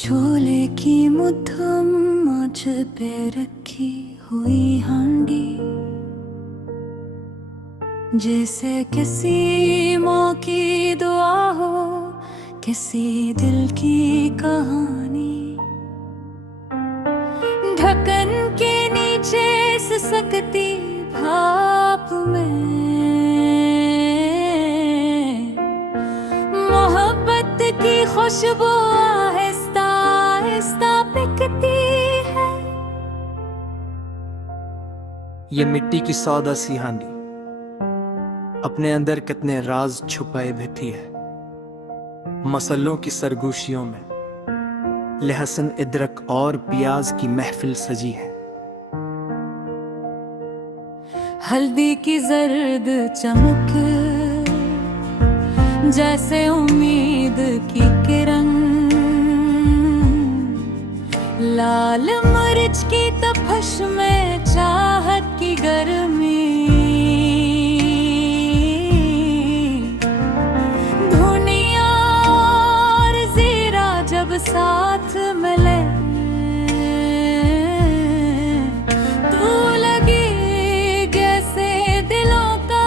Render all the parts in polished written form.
छोले की मुट्ठम आँच पे रखी हुई हांडी, जैसे किसी माँ की दुआ हो, किसी दिल की कहानी। ढक्कन के नीचे सिसकती भाप में मोहब्बत की खुशबू आहिस्ता आहिस्ता बिकती है। ये मिट्टी की सौदा सी हांडी अपने अंदर कितने राज छुपाए बैठी है। मसलों की सरगोशियों में लहसुन, अदरक और प्याज की महफिल सजी है। हल्दी की जर्द चमक जैसे उम्मीद की किरण, लाल मिर्च की तपश में चाहत की गर्मी, धनिया और जीरा जब साथ मिले तो लगी जैसे दिलों का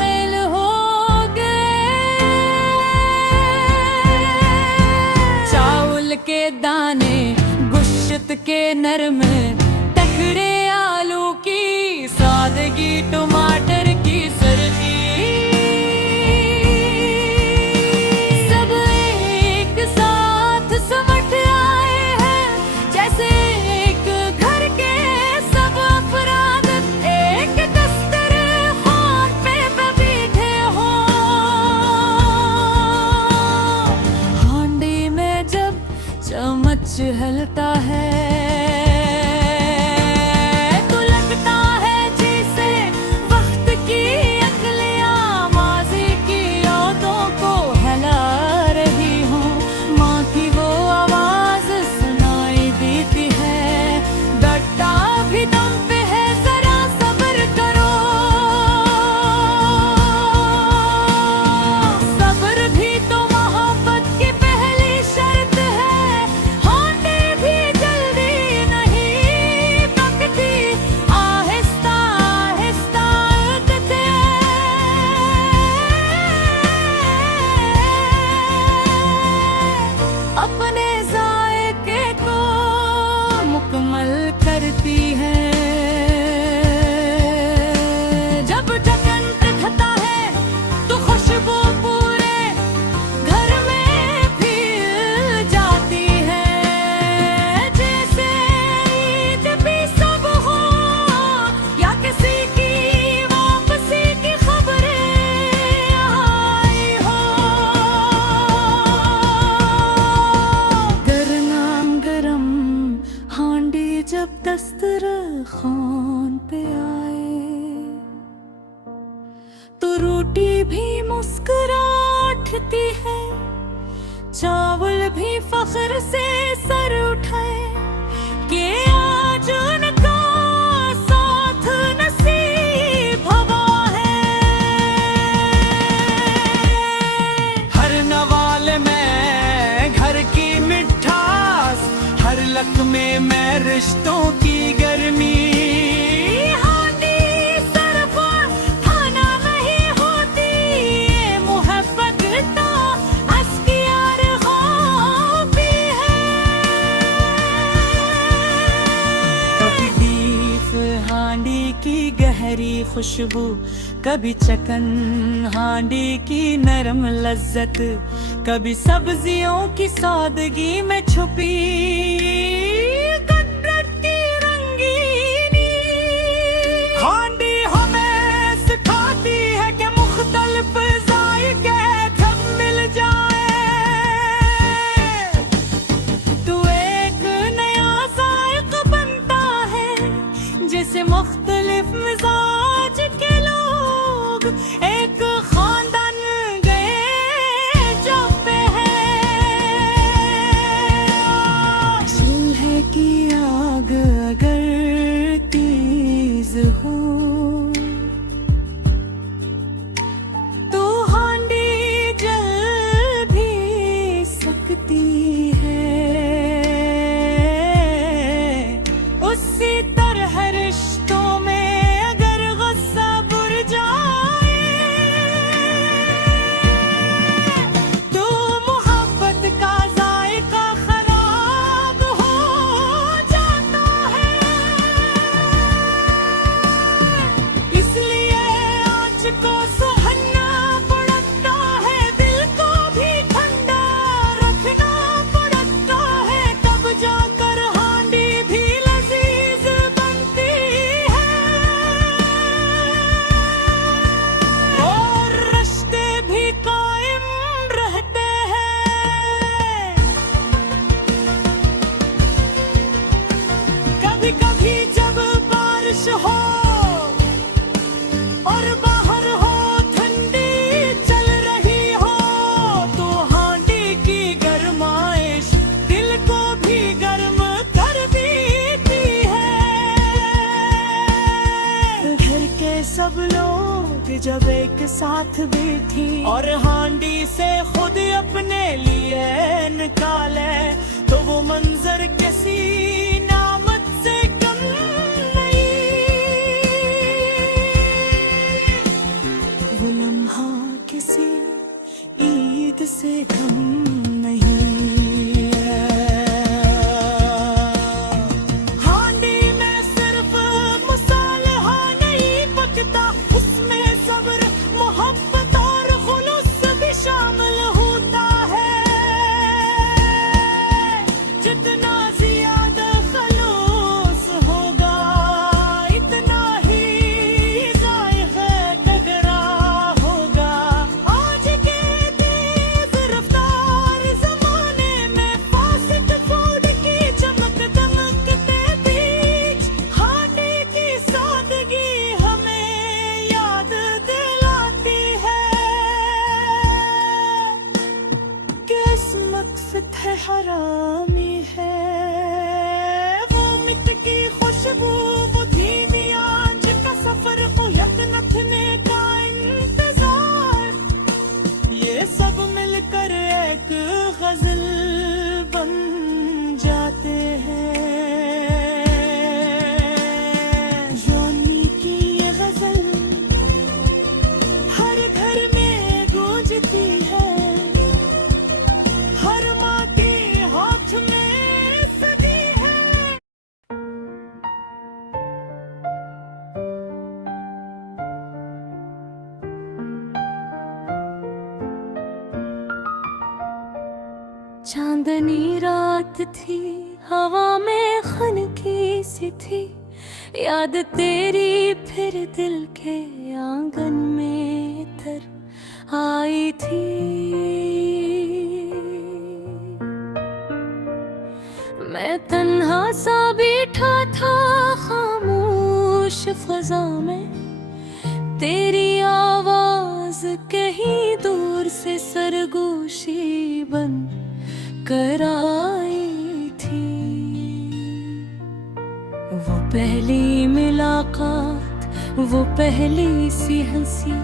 मेल हो गए। चावल के दाने, गुश्त के नरम टकरे, आलू की सादगी, टमाटर की सर्दी, सब एक साथ समट आए हैं जैसे एक घर के सब अफराद एक दस्तरखान पे बैठे हों। हांडी में जब चम्मच हिलता है तो लगता है जैसे वक्त की अंगलियां माज़ी की यादों को हिला रही हूँ। माँ की वो आवाज सुनाई देती है, डट्टा भी दम पे है, जरा सब्र करो। सब्र भी तो मोहब्बत की पहली शर्त है। हांडी भी जल्दी नहीं पकती, आहिस्ता आहिस्ता उगते अपने जायके को मुकम्मल करती है। जब ढक्कन दिखता है तो खुशबू पूरे घर में फैल जाती है, जैसे ईद भी सब हो या किसी की वापसी की खबरें आई हो। गरम गरम हांडी जब दस्तरखान पे आए तो रोटी भी मुस्कुरा उठती है, चावल भी फख्र से सर उठाए कि आज उनका साथ नसीब हवा है। हर नवाले में घर की मिठास, हर लक़्मे में रिश्तों की गर्मी। हांडी सिर्फ खाना नहीं होती, ये मोहब्बत तो अस्कियार भी है। कभी बीफ हांडी की गहरी खुशबू, कभी चिकन हांडी की नरम लज्जत, कभी सब्जियों की सादगी में छुपी कुदरत की रंगीनी। हांडी हमें सिखाती है कि मुख्तलिफ जायके कब मिल जाए तो एक नया जायका बनता है, जैसे मुख्तलिफ मिजाज के लोग एक खानदान गए जब पे है। कभी जब बारिश हो और बाहर हो ठंडी चल रही हो, तो हांडी की गरमाइश दिल को भी गर्म कर देती है। घर के सब लोग जब एक साथ बैठी और हांडी से खुद अपने लिए निकाले, तो वो मंजर किसी नामत से कम नहीं, वो लम्हा किसी ईद से कम नहीं। हांडी में सिर्फ मसाला नहीं पकता, उसमें सब्र, मोहब्बत और खुलूस भी शामिल होता है। जितना ज्यादा खलूस होगा, इतना ही जायका तगड़ा होगा। आज के तेज रफ्तार जमाने में फास्ट फूड की चमक दमकते बीच हांडी की सादगी हमें याद दिलाती है कि इस मकसद है हरामी है। वो मिट की खुशबू, वो धीमी आंच का सफर, वो यकनथने का इंतजार, ये सब मिलकर एक गजल बन जाते हैं। जॉनी की ये गजल हर घर में गूंजती है, हर माँ के हाथ में सदी है। चांदनी रात थी, हवा में खनकी सी थी, याद तेरी फिर दिल के आंगन में तर आई थी। मैं तन्हा सा बैठा था खामोश फजा में, तेरी आवाज कहीं दूर से सरगोशी बन कर आई थी। वो पहली मुलाकात, वो पहली सी हंसी,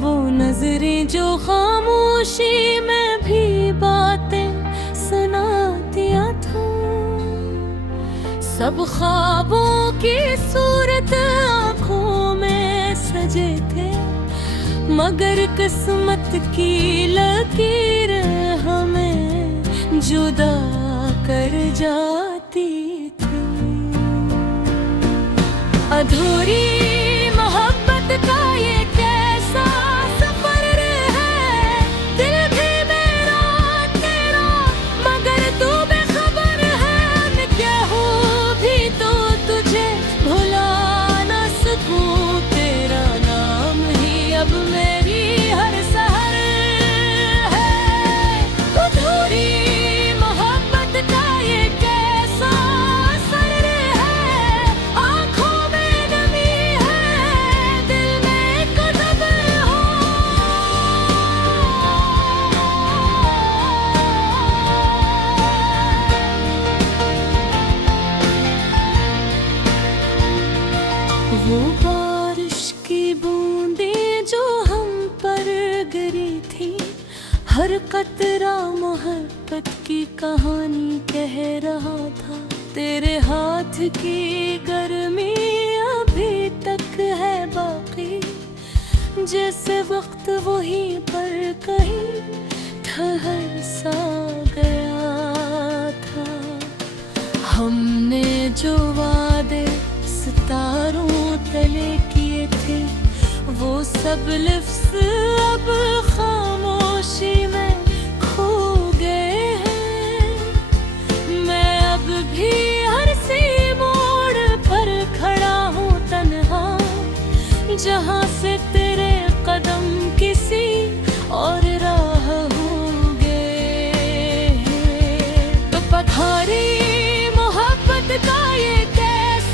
वो नजरें जो खामोशी में भी बातें सुनातिया था। सब ख्वाबों की सूरत आंखों में सजे थे, मगर किस्मत की लकीर हमें जुदा कर जाती थी। अधूरी मोहब्बत का ये कैसा सफर है, दिल भी मेरा तेरा, मगर तू बेखबर है। मैं क्या हूँ भी तो तुझे भुला न सकूं, तेरा नाम ही अब मेरी हर सहर है। अधूरी मोहब्बत का ये कैसा असर है, आँखों में नमी है, दिल में कदम हो। वो बारिश की बूंदें जो हम पर गिरी थी, हर कतरा मोहब्बत की कहानी कह रहा था। तेरे हाथ की गर्मी अभी तक है बाकी, जैसे वक्त वहीं पर कहीं ठहर सा गया था। हमने जो वादे सितारों तले किए थे, वो सब लिफ्स अब खामोशी में खो गए हैं। मैं अब भी हर सी मोड़ पर खड़ा हूँ तन्हा, जहाँ से तेरे कदम किसी और राह होंगे। तो पधारी मोहब्बत का ये कैसा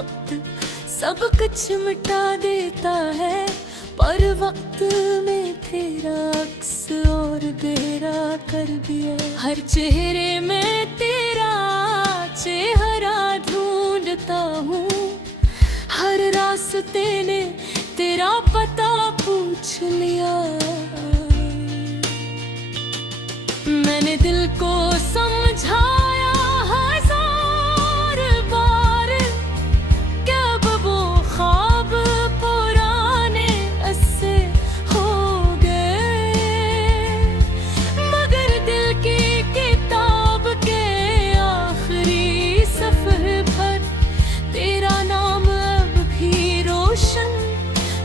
वक्त सब कुछ मिटा देता है, पर वक्त में तेरा अक्स और गहरा कर दिया। हर चेहरे में तेरा चेहरा ढूंढता हूँ, हर रास्ते ने तेरा पता पूछ लिया। मैंने दिल को समझाया हजार बार, कब वो ख्वाब पुराने ऐसे हो गए, मगर दिल की किताब के आखिरी सफ़े पर तेरा नाम अब भी रोशन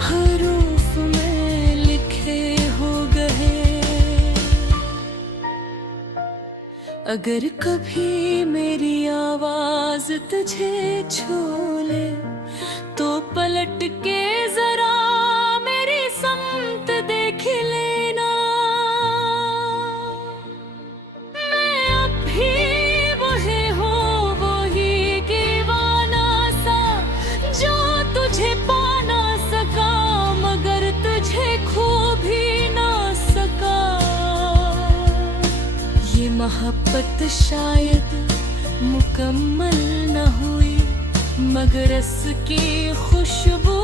हरूफ में लिखे हो गए। अगर कभी मेरी आवाज तुझे छू ले, तो पलट के जरा मेरी समत देख लेना। मैं अब भी वही हूँ, वही दीवाना सा जो तुझे पा ना सका, मगर तुझे खो भी ना सका। ये मोहब्बत शायद मुकम्मल न हुई, मगर इसकी खुशबू